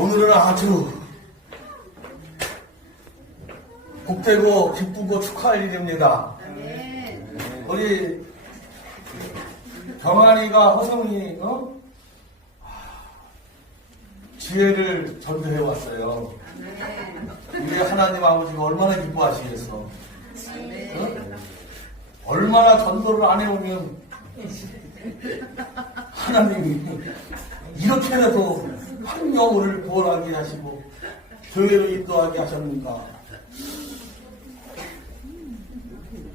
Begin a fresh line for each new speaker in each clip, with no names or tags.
오늘은 아주 복되고 기쁘고 축하할 일입니다. 우리 경환이가 허성이 어? 지혜를 전도해 왔어요. 우리 하나님 아버지가 얼마나 기뻐하시겠어. 어? 얼마나 전도를 안 해오면 하나님이 이렇게라도 한 영혼을 구원하게 하시고 교회로 인도하게 하셨는가.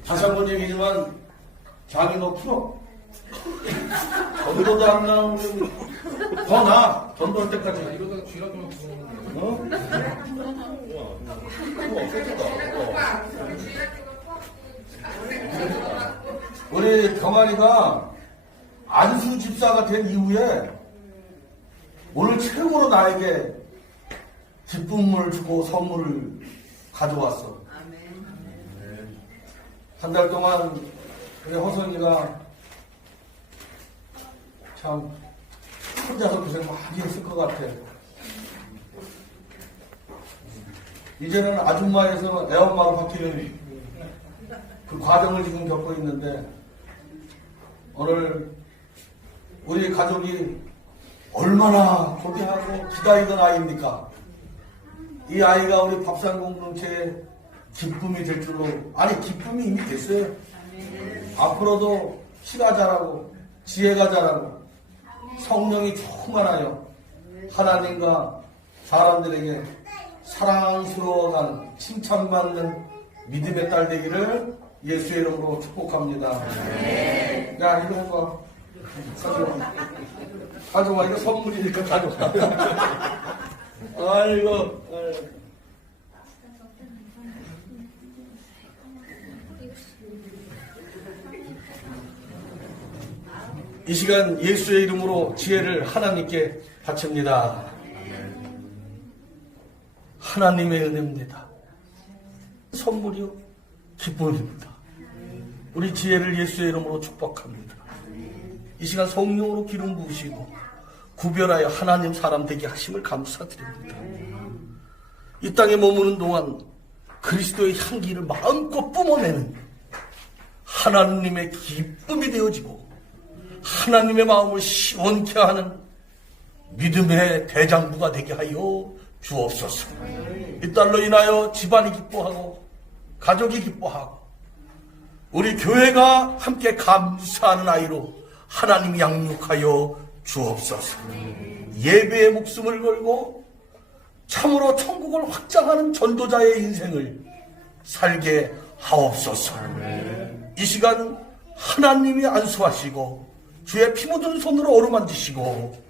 다시 한 번 얘기지만 장이 너 풀어. 전도도 안 나오면 더 나. 전도할 때까지.
이러다가 쥐가 좀 부르는
어? 우리 경환이가 안수 집사가 된 이후에 오늘 최고로 나에게 기쁨을 주고 선물을 가져왔어. 한 달 동안 우리 허선이가 참 혼자서 고생 많이 했을 것 같아. 이제는 아줌마에서 애엄마로 바뀌는 그 과정을 지금 겪고 있는데 오늘 우리 가족이 얼마나 고대하고 기다리던 아이입니까? 이 아이가 우리 밥상 공동체의 기쁨이 될 줄로 아니 기쁨이 이미 됐어요. 앞으로도 키가 자라고 지혜가 자라고 성령이 충만하여 하나님과 사람들에게 사랑스러워가는 칭찬받는 믿음의 딸 되기를 예수의 이름으로 축복합니다. 야 이거 해봐. 가져와. 이거 선물이니까 가져와. 아이고. 아이고. 이 시간 예수의 이름으로 지혜를 하나님께 바칩니다. 하나님의 은혜입니다. 선물이요, 기쁨입니다. 우리 지혜를 예수의 이름으로 축복합니다. 이 시간 성령으로 기름 부으시고 구별하여 하나님 사람 되게 하심을 감사드립니다. 이 땅에 머무는 동안 그리스도의 향기를 마음껏 뿜어내는 하나님의 기쁨이 되어지고 하나님의 마음을 시원케 하는 믿음의 대장부가 되게 하여 주옵소서. 이 딸로 인하여 집안이 기뻐하고 가족이 기뻐하고 우리 교회가 함께 감사하는 아이로 하나님 양육하여 주옵소서. 예배의 목숨을 걸고 참으로 천국을 확장하는 전도자의 인생을 살게 하옵소서. 이 시간 하나님이 안수하시고 주의 피 묻은 손으로 어루만지시고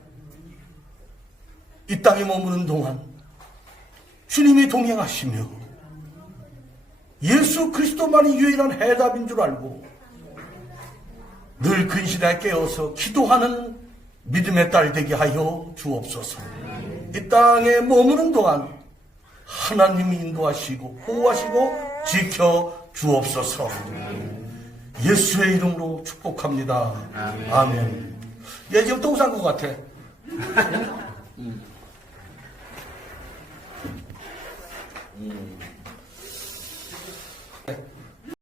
이 땅에 머무는 동안 주님이 동행하시며 예수 그리스도만이 유일한 해답인 줄 알고 늘 근신에 깨어서 기도하는 믿음의 딸 되게 하여 주옵소서. 이 땅에 머무는 동안 하나님이 인도하시고 보호하시고 지켜 주옵소서. 예수의 이름으로 축복합니다. 아멘. 얘 지금 똥싼것 같아.